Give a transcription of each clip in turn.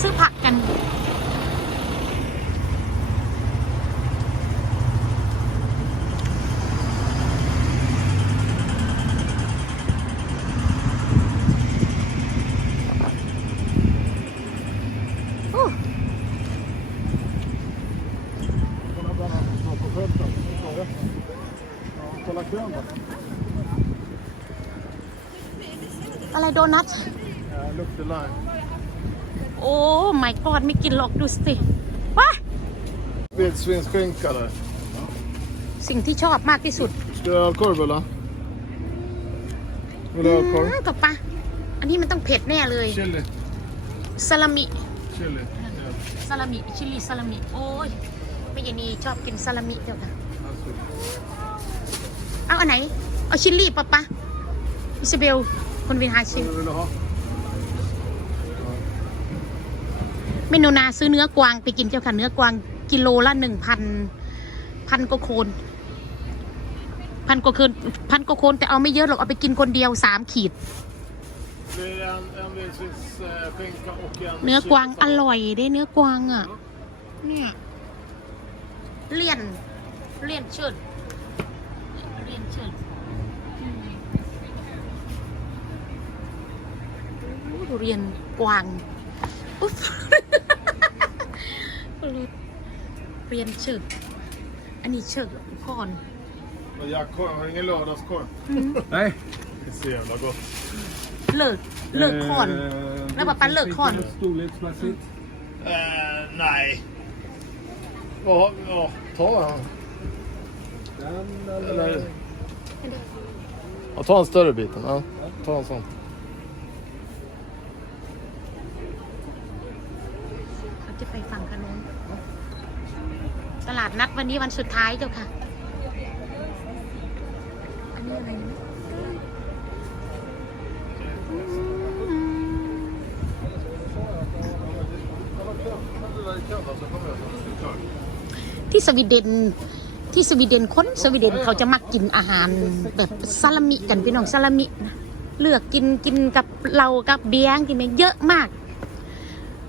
ซื้อผักกันโอ้ Kolla bara små på skylten. Ja, kolla kön då. อะไรโดนัท Ja, luktar lime. โอ้ my god ไม่กินหรอกดูสิว้า Vildsvinsskinka eller? สิ่งที่ชอบมากที่สุด Ska du ha ölkorv eller? Vill du ha อื ölkorv? มกับปะอันนี้มันต้องเผ็ดแน่เลย Chili. ซาลามิ Chili. ซาลามิชิลลี่ซาลามิโอ้ยไม่ยานีชอบกินซาลามิเจ้าค่ะ Alltså, เอาอันไหน เอาชิลลี่ปะปะอิซาเบลคนวินฮาชิ vad vill du ha? มนูนาซื้อเนื้อกวางไปกินเจ้าค่ะเนื้อกวางกิโลละหนึ่งพันพันกว่าโคนพันกว่าโคนพันกว่าโคนแต่เอาไม่เยอะหรอกเอาไปกินคนเดียวสามขีด Det är en, en vildsvinsskinka och en เนื้อกวาง chili อร่อยได้เนื้อกวางอะเนี่ยเลี่ยนเลี่ยนเชิดเลี่ยนเชิดอืมโอ้ทุเรียนกวางอุ๊บ เรียนเชิดอันนี้เชิดก่อน Och jackkorv, har du ingen lördagskorv? Nej. Det är så jävla gott. เลิกเลิกคอน Eh, Nej, vad fan, lökhorn. Storleksmässigt. Eh, nej. Ja, ja, ta den. Den Eller... Ja, ta en större biten. Ja, ta en sån. เขาจะไปฝั่งขนน ตลาดนัดวันนี้วันสุดท้ายเจ้าค่ะ อันนี้อะไรนะที่สวีเดนที่สวีเดนคนสวีเดนเขาจะมักกินอาหารแบบซาลามิกันพี่น้องซาลามินะเลือกกินกินกับเรากับเบียร์กินไปเยอะมาก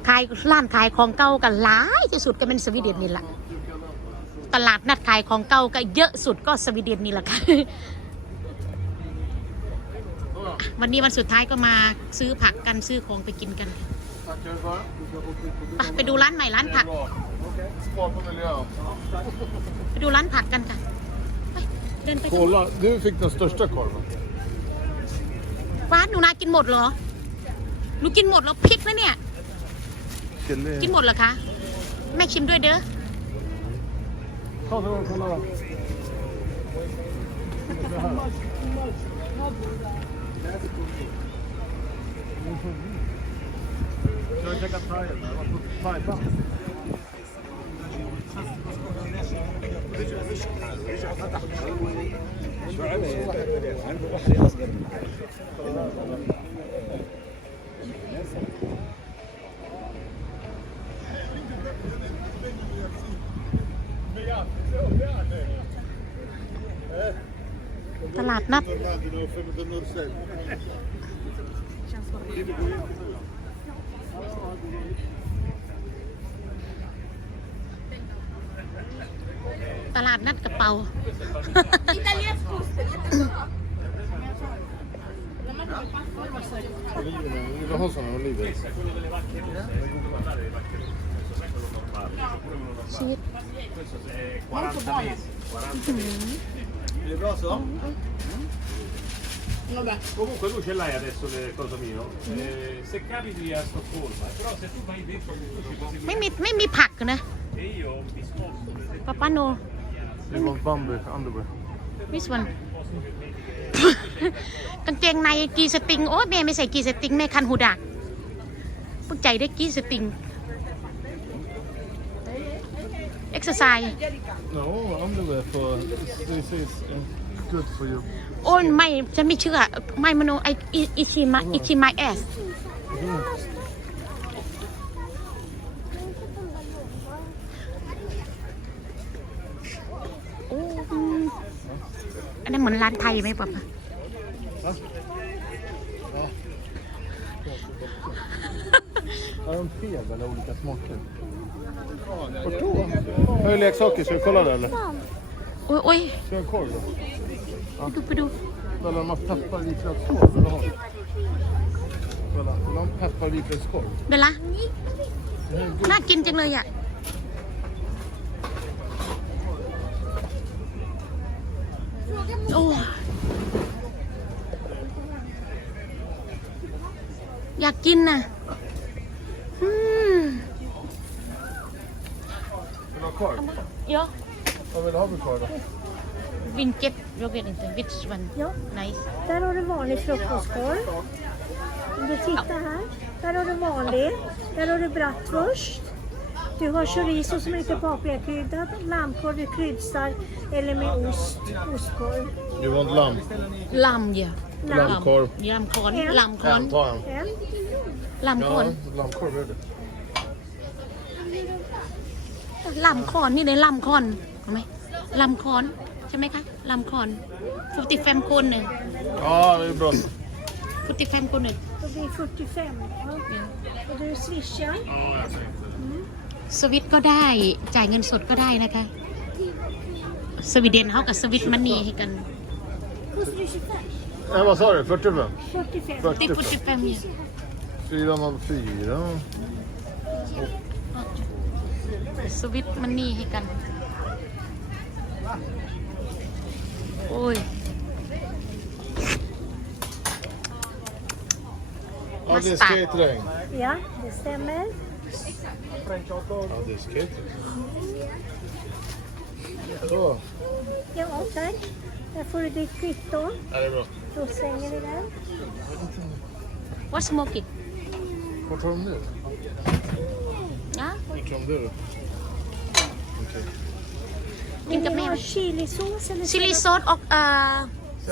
ขายร้านขายของเก่ากันหลายที่สุดก็เป็นสวีเดนนี่แหละ ตลาดนัดขายของเก่าก็เยอะสุดก็สวีเดนนี่แหละค่ะ วันนี้วันสุดท้ายก็มาซื้อผักกันซื้อของไปกินกัน Tackar för. ไปไปดูร้านใหม่ร้านผัก Bra. Spar på miljön. ไปดูร้านผักกันค่ะไปเดินไป Kolla, du fick den största korven. ฟ้าหนูนากินหมดเหรอหนูกินหมดแล้วพริกนะเนี่ยกินหมดเหรอคะ แม่ชิมด้วยเด้อ Ta så kolla då. Ska vi käka thai eller? Vad på thaiband? Eh. ต ลาดนัดตลาดนัดกระเป๋า Oliverna, vill du ha sådana oliver? ชีส È le prossimo? Comunque tu ce l'hai adesso le cose mio. Eh, se capiti a Stoccolma, però se tu vai dentro tu ci posi ไม่มีไม่มีผักนะ e io mi sposto per esempio ป้าป้าโน Det var Bambi underwear. this one กางเกงในกีสติง โอ้ยแม่ไม่ใส่กีสติง แม่คันหูดักปึกใจได้กีสติง เอ็กซ์ไซส์ No, underwear for this is uh, good for you. โอ้ยไม่ฉันไม่เชื่อ ไม่มโนไออิชิมาอิชิมาแอสโอ้อืมอันนั้นเหมือนร้านไทยไหมป๊าป๊า Ja. Är de fel eller olika smaker? Vart då? Har du leksaker? Ska vi kolla det eller? โอ้ยโอ้ย Ska vi ha korv då? ไปดูไปดู Eller de har peppar vitlökskorv? Vill du ha? Kolla, vill du ha en peppar vitlökskorv? เบลล่าน่ากินจังเลยอะ โอ้อยากกินน่ะอืม Vill du ha korv? เยอะ Vad vill du ha för korv då? วินเจ็ตโยเกิร์ต inte which one Ja, nice där har du vanlig frukostkorv. Om du tittar här. Där har du vanlig. Där har du bratwurst. Du har chorizo som är lite paprikakryddad, lammkorv i kryddstark eller med ost, ostkorv. You want lamb? ลำเยอะ Lamm. Lammkorv. ลำคอนลำคอน En, ta en. En. ลำคอน Ja, lammkorv är det. ลำคอนนี่เลยลำคอนเห็นไหมลำคอนใช่ไหมคะลำคอนฟุติแฟมคนหนึ่ง Ja, det är bra. ฟุติแฟมคนหนึ่ง Och det är 45. Ja. Och du swishar. สวิตก็ได้จ่ายเงินสดก็ได้นะคะ สวีเดนเขากับสวิตมันนี่ให้กัน Kostar det 25? Nej, vad sa du? 45? 45. ติฟุติแฟมเนี่ย 404. สวิตมันนี่ให้กัน โอ้ย Ja, det är Mustard. skatering. Ja, det stämmer. Ja, det är skatering. Så. Ja, tack. Där får du ditt kvitto. Ja, det är bra. Då slänger vi den. what smoking Vart har de det? นะ Vart har de det då? Okej. กินกับ Vill แม่ du ha chilisås eller ชิลลี่ซอสออกเอ่อ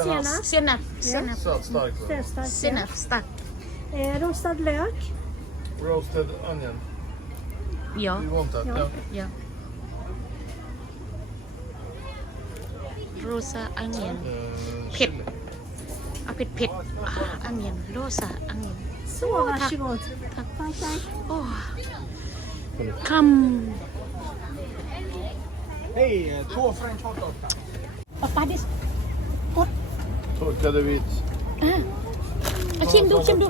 senap? เซนับเซนับ Söt, stark. va? Sötstark, เซ ja. นับสตัก Eh, rostad lök. Roasted onion. เดี๋ยว You want that? Ja. Ja. เดี๋ยวโรซาอังเนียน Eh, เผ็ดเอาเผ็ดเผ็ดอังเนียนโรซาอังเนียน Så, varsågod. Tack. Tack, tack. โอ้ค Hej, två french hotdog. ำปาปาดิส Torkade vit. อะเอาชิมดูชิมดู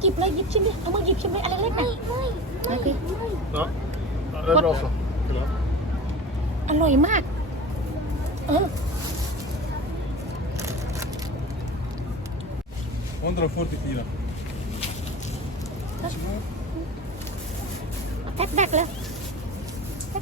หยิบเลยหยิบชิมดิเอามือหยิบชิมเลยอะไรเล็กๆนะโอเค Ja. ja, det är bra så. Vill du ha? อร่อยมาก เออ 144. แพ็คแ